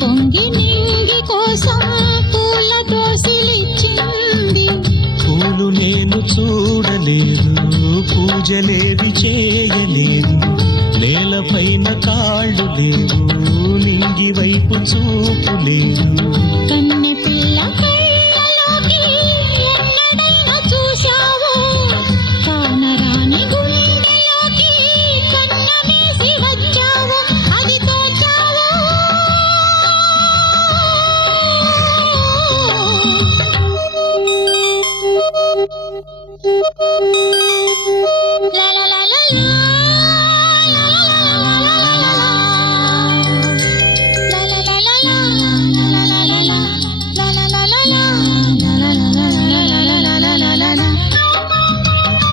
పొంగి నింగి కోసం పూల దోసిలిచ్చింది పూలు నేను చూడలేదు పూజలేవి చేయలేదు నేలపైన కాళ్ళు లేవు నింగి వైపు చూపు లేదు Thank you.